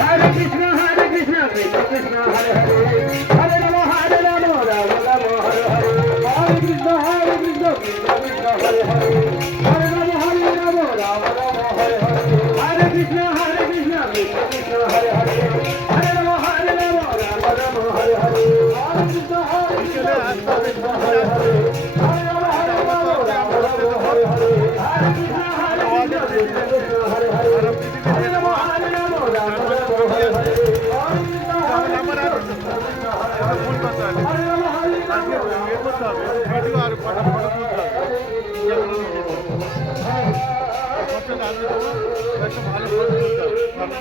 Hare Krishna, Hare Krishna, Krishna Krishna, Hare Hare. ভালো